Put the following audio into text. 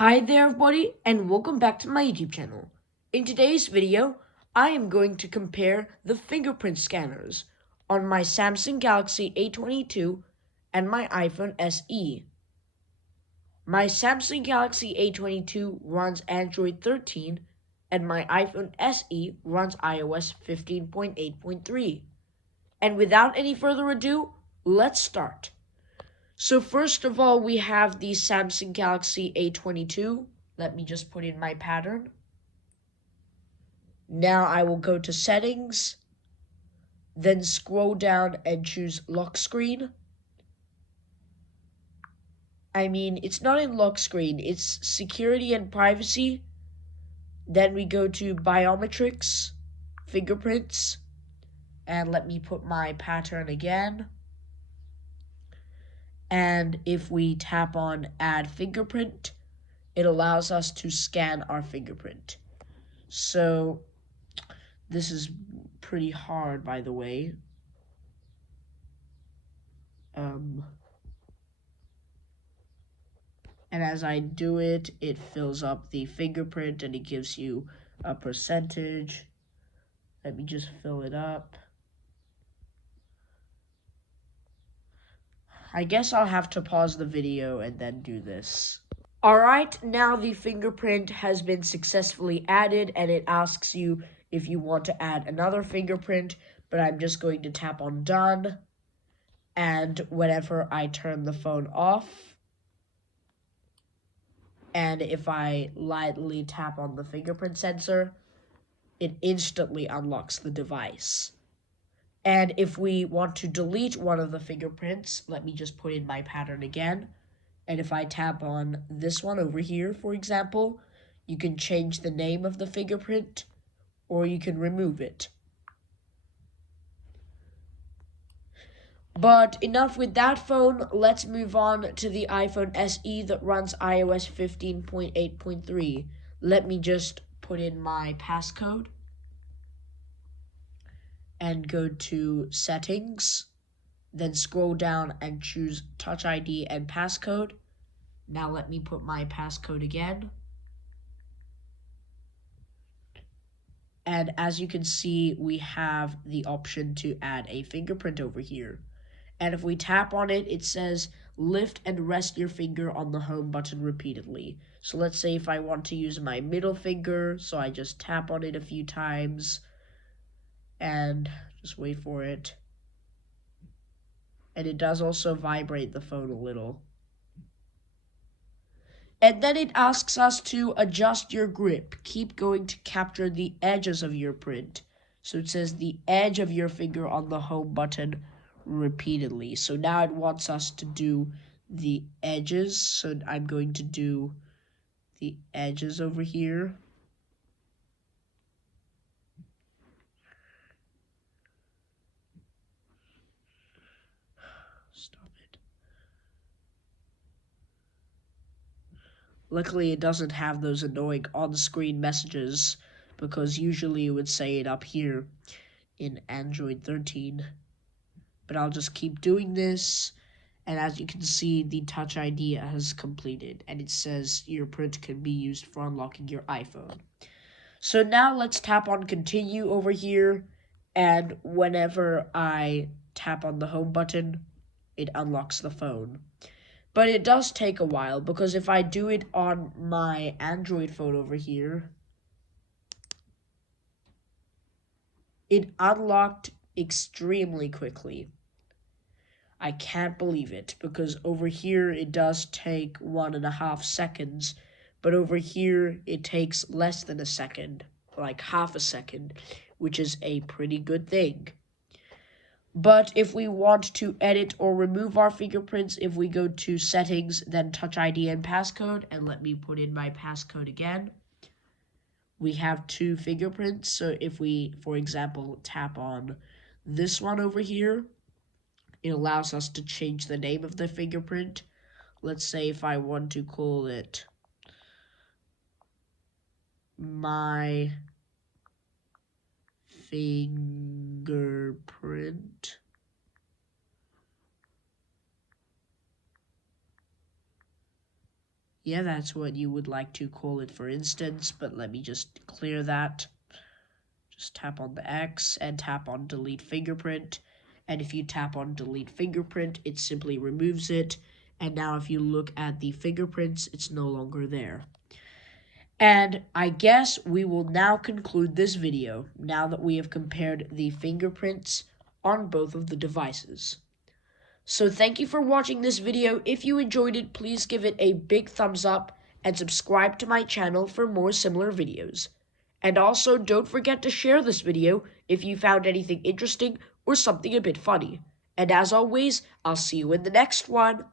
Hi there everybody and welcome back to my YouTube channel. In today's video, I am going to compare the fingerprint scanners on my Samsung Galaxy A22 and my iPhone SE. My Samsung Galaxy A22 runs Android 13 and my iPhone SE runs iOS 15.8.3. And without any further ado, let's start. So first of all, we have the Samsung Galaxy A22. Let me just put in my pattern. Now I will go to settings, then scroll down and choose lock screen. It's not in lock screen, it's security and privacy. Then we go to biometrics, fingerprints, and let me put my pattern again. And if we tap on add fingerprint, it allows us to scan our fingerprint. So this is pretty hard, by the way. And as I do it, it fills up the fingerprint and it gives you a percentage. Let me just fill it up. I guess I'll have to pause the video and then do this. Alright, now the fingerprint has been successfully added and it asks you if you want to add another fingerprint, but I'm just going to tap on done. And whenever I turn the phone off, and if I lightly tap on the fingerprint sensor, it instantly unlocks the device. And if we want to delete one of the fingerprints, let me just put in my pattern again. And if I tap on this one over here, for example, you can change the name of the fingerprint or you can remove it. But enough with that phone, let's move on to the iPhone SE that runs iOS 15.8.3. Let me just put in my passcode and go to settings, then scroll down and choose Touch ID and passcode. Now let me put my passcode again. And as you can see, we have the option to add a fingerprint over here. And if we tap on it, it says lift and rest your finger on the home button repeatedly. So let's say if I want to use my middle finger, so I just tap on it a few times and just wait for it. And it does also vibrate the phone a little. And then it asks us to adjust your grip. Keep going to capture the edges of your print. So it says the edge of your finger on the home button repeatedly. So now it wants us to do the edges. So I'm going to do the edges over here. Stop it. Luckily, it doesn't have those annoying on-screen messages because usually it would say it up here in Android 13. But I'll just keep doing this, and as you can see, the Touch ID has completed, and it says your print can be used for unlocking your iPhone. So now let's tap on continue over here, and whenever I tap on the home button, it unlocks the phone. But it does take a while, because if I do it on my Android phone over here, it unlocked extremely quickly. I can't believe it, because over here it does take 1.5 seconds, but over here it takes less than a second, like half a second, which is a pretty good thing. But if we want to edit or remove our fingerprints, if we go to settings, then Touch ID and passcode, and let me put in my passcode again, we have two fingerprints. So if we, for example, tap on this one over here, it allows us to change the name of the fingerprint. Let's say if I want to call it my fingerprint. Yeah, that's what you would like to call it, for instance, but let me just clear that. Just tap on the X and tap on delete fingerprint. And if you tap on delete fingerprint, it simply removes it. And now if you look at the fingerprints, it's no longer there. And I guess we will now conclude this video now that we have compared the fingerprints on both of the devices. So thank you for watching this video. If you enjoyed it, please give it a big thumbs up and subscribe to my channel for more similar videos. And also, don't forget to share this video if you found anything interesting or something a bit funny. And as always, I'll see you in the next one.